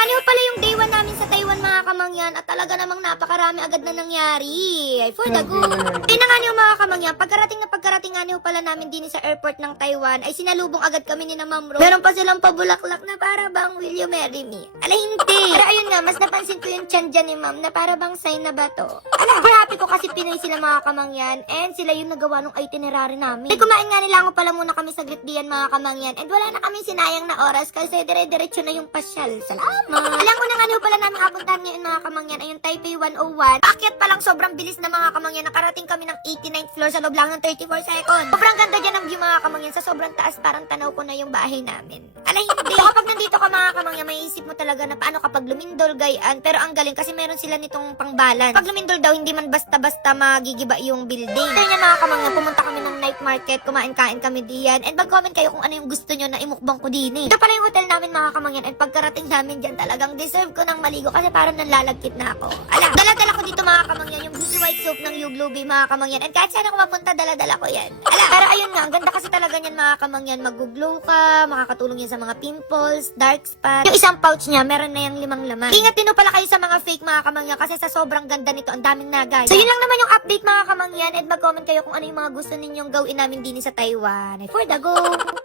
nga niyo pala yung day 1 namin sa Taiwan mga kamangyan at talaga namang napakarami agad na nangyari. Ay, for the good. Ay na nga niyo mga kamangyan, pagkarating nga niyo pala namin din sa airport ng Taiwan ay sinalubong agad kami ni na Ma'am Ro. Meron pa silang pabulaklak na para bang will you marry me? Ala hindi. Pero ayun nga, mas napansin ko yung tiyan dyan ni Ma'am na para bang sign na ba to? Ala, super happy ko kasi Pinoy sila mga kamangyan and sila yung nagawa ng itinerary namin. Ay kumain nga nila ako pala muna kami saglit diyan mga kamangyan and wala na kami sinayang na oras kasi dire-diretso na yung pasyal. Salamat. Alam ko na nga niyo pala namin apuntahan ngayon mga kamangyan ay yung Taipei 101. Paakyat pa lang sobrang bilis na mga kamangyan. Nakarating kami ng 89th floor sa loob lang ng 34 seconds. Sobrang ganda dyan ng view mga kamangyan. Sa sobrang taas parang tanaw ko na yung bahay namin. Alay hindi. So kapag nandito ka mga kamangyan, may isip mo talaga na paano kapag lumindol gayaan. Pero ang galing kasi meron sila nitong pangbalan. Pag lumindol daw, hindi man basta-basta magigiba yung building. Kaya nga mga kamangyan, pumunta kami ng night market, kumain-kain kami diyan. And mag-comment kayo kung ano yung gusto nyo na imukbang ko din eh. Ito pala yung hotel namin mga kamangyan. And pagkarating namin dyan talagang deserve ko ng maligo kasi parang nanlalagkit na ako. Ala, dala-dala ko dito mga kamangyan yung beauty white soap ng Yuglubi mga kamangyan. And kahit saan ako mapunta, dala-dala ko yan. Ala, pero ayun nga, ang ganda kasi talaga niyan mga kamangyan. Mag-glow ka, makakatulong yan sa mga pimples, dark spot. Yung isang pouch niya, meron na yung 5 laman. Ingat din pala kayo sa mga fake mga kamangyan kasi sa sobrang ganda nito, ang daming nagay. So yun lang naman yung update mga kamangyan and mag-comment kayo kung ano yung mga gusto ninyong gawin namin din sa Taiwan. For the go!